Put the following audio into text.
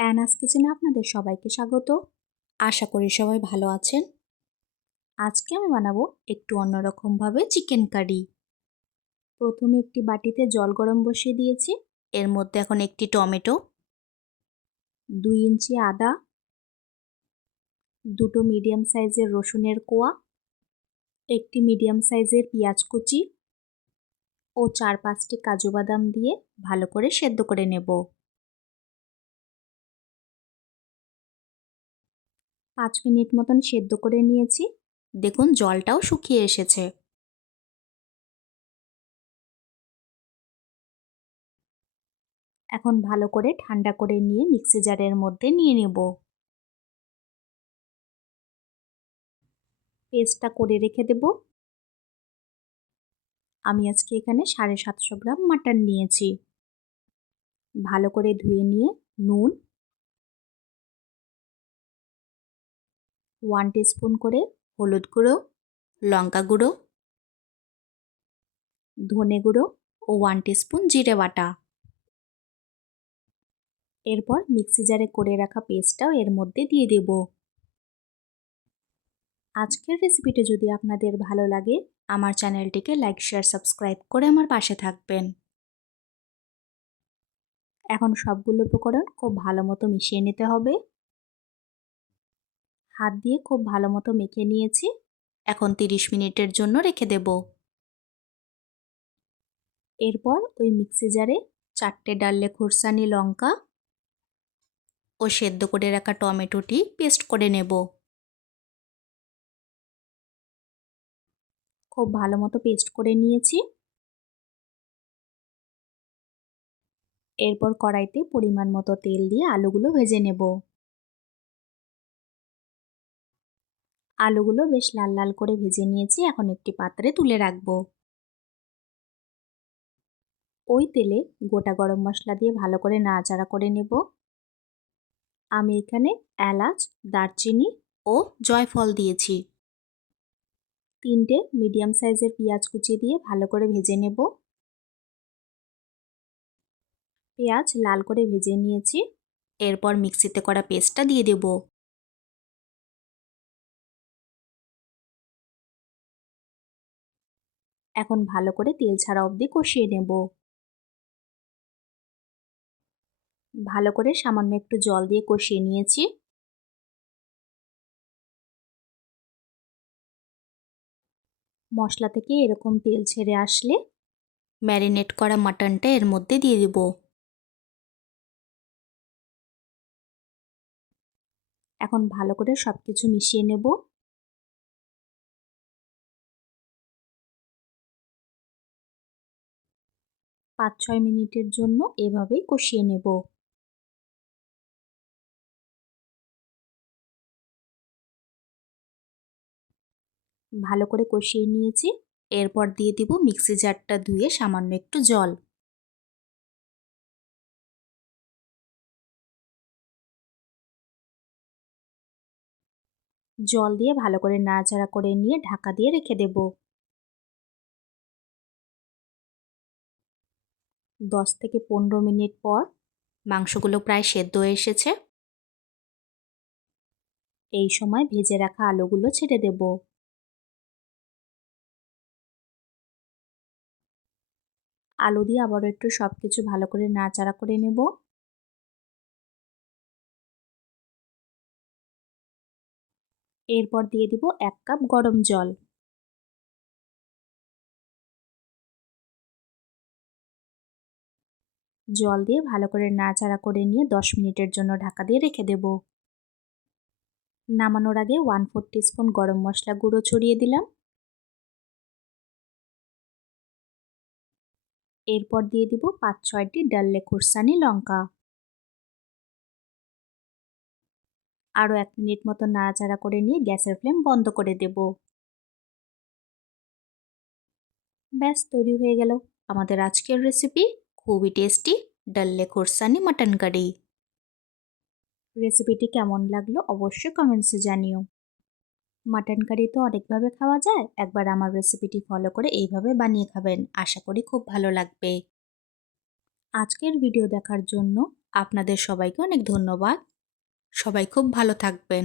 অ্যানাস কিচেনে আপনাদের সবাইকে স্বাগত। আশা করি সবাই ভালো আছেন। আজকে আমি বানাবো একটু অন্যরকমভাবে চিকেন কারি। প্রথমে একটি বাটিতে জল গরম বসিয়ে দিয়েছি। এর মধ্যে এখন একটি টমেটো, দুই ইঞ্চি আদা, দুটো মিডিয়াম সাইজের রসুনের কোয়া, একটি মিডিয়াম সাইজের পেঁয়াজ কুচি ও চার পাঁচটি কাজু বাদাম দিয়ে ভালো করে সেদ্ধ করে নেব। পাঁচ মিনিট মতন সেদ্ধ করে নিয়েছি। দেখুন, জলটাও শুকিয়ে এসেছে। এখন ভালো করে ঠান্ডা করে নিয়ে মিক্সি জারের মধ্যে নিয়ে নেব। পেস্টটা করে রেখে দেব। আমি আজকে এখানে সাড়ে সাতশো গ্রাম মাটন নিয়েছি। ভালো করে ধুয়ে নিয়ে নুন ওয়ান স্পুন করে হলুদ গুঁড়ো, লঙ্কা গুঁড়ো, ধনে গুঁড়ো ও ওয়ান স্পুন জিরে বাটা। এরপর মিক্সি জারে করে রাখা পেস্টটাও এর মধ্যে দিয়ে দেব। আজকের রেসিপিটি যদি আপনাদের ভালো লাগে, আমার চ্যানেলটিকে লাইক, শেয়ার, সাবস্ক্রাইব করে আমার পাশে থাকবেন। এখন সবগুলো উপকরণ খুব ভালো মতো মিশিয়ে নিতে হবে। হাত দিয়ে খুব ভালো মতো মেখে নিয়েছি। এখন তিরিশ মিনিটের জন্য রেখে দেব। এরপর ওই মিক্সি জারে চারটে ডাললে খুরসানি লঙ্কা ও সেদ্ধ করে রাখা টমেটোটি পেস্ট করে নেব। খুব ভালো মতো পেস্ট করে নিয়েছি। এরপর কড়াইতে পরিমাণ মতো তেল দিয়ে আলুগুলো ভেজে নেব। আলুগুলো বেশ লাল লাল করে ভেজে নিয়েছি, এখন একটি পাত্রে তুলে রাখব। ওই তেলে গোটা গরম মশলা দিয়ে ভালো করে নাড়াচাড়া করে নেব। আমি এখানে এলাচ, দারচিনি ও জয়ফল দিয়েছি। তিনটে মিডিয়াম সাইজের পেঁয়াজ কুচি দিয়ে ভালো করে ভেজে নেব। পেঁয়াজ লাল করে ভেজে নিয়েছি, এরপর মিক্সিতে করা পেস্টটা দিয়ে দেব। এখন ভালো করে তেল ছাড়া অবধি কষিয়ে নেব। ভালো করে সামান্য একটু জল দিয়ে কষিয়ে নিয়েছি। মশলা থেকে এরকম তেল ছেড়ে আসলে ম্যারিনেট করা মাটনটা এর মধ্যে দিয়ে দেব। এখন ভালো করে সব কিছু মিশিয়ে নেব। পাঁচ ছয় মিনিটের জন্য এভাবেই কষিয়ে নেব। ভালো করে কষিয়ে নিয়েছি। এরপর দিয়ে দিব মিক্সি জারটা ধুয়ে সামান্য একটু জল। জল দিয়ে ভালো করে নাড়াচাড়া করে নিয়ে ঢাকা দিয়ে রেখে দেব। দশ থেকে পনেরো মিনিট পর মাংসগুলো প্রায় সেদ্ধ হয়ে এসেছে। এই সময় ভেজে রাখা আলুগুলো ছেড়ে দেব। আলু দিয়ে আবার একটু সব কিছু ভালো করে নাড়াচাড়া করে নেব। এরপর দিয়ে দিব এক কাপ গরম জল। জল দিয়ে ভালো করে নাড়াচাড়া করে নিয়ে দশ মিনিটের জন্য ঢাকা দিয়ে রেখে দেব। নামানোর আগে ওয়ান ফোর স্পুন গরম মশলা গুঁড়ো ছড়িয়ে দিলাম। এরপর দিয়ে দিব পাঁচ ছয়টি ডাল্লে খুরসানি লঙ্কা। আরও এক মিনিট মতো নাড়াচাড়া করে নিয়ে গ্যাসের ফ্লেম বন্ধ করে দেব। ব্যাস, তৈরি হয়ে গেল আমাদের আজকের রেসিপি খুবই টেস্টি ডাল্লে খোরসানি মাটন কারি। রেসিপিটি কেমন লাগল অবশ্যই কমেন্টসে জানিও। মাটন কারি তো অনেকভাবে খাওয়া যায়, একবার আমার রেসিপিটি ফলো করে এইভাবে বানিয়ে খাবেন, আশা করি খুব ভালো লাগবে। আজকের ভিডিও দেখার জন্য আপনাদের সবাইকে অনেক ধন্যবাদ। সবাই খুব ভালো থাকবেন।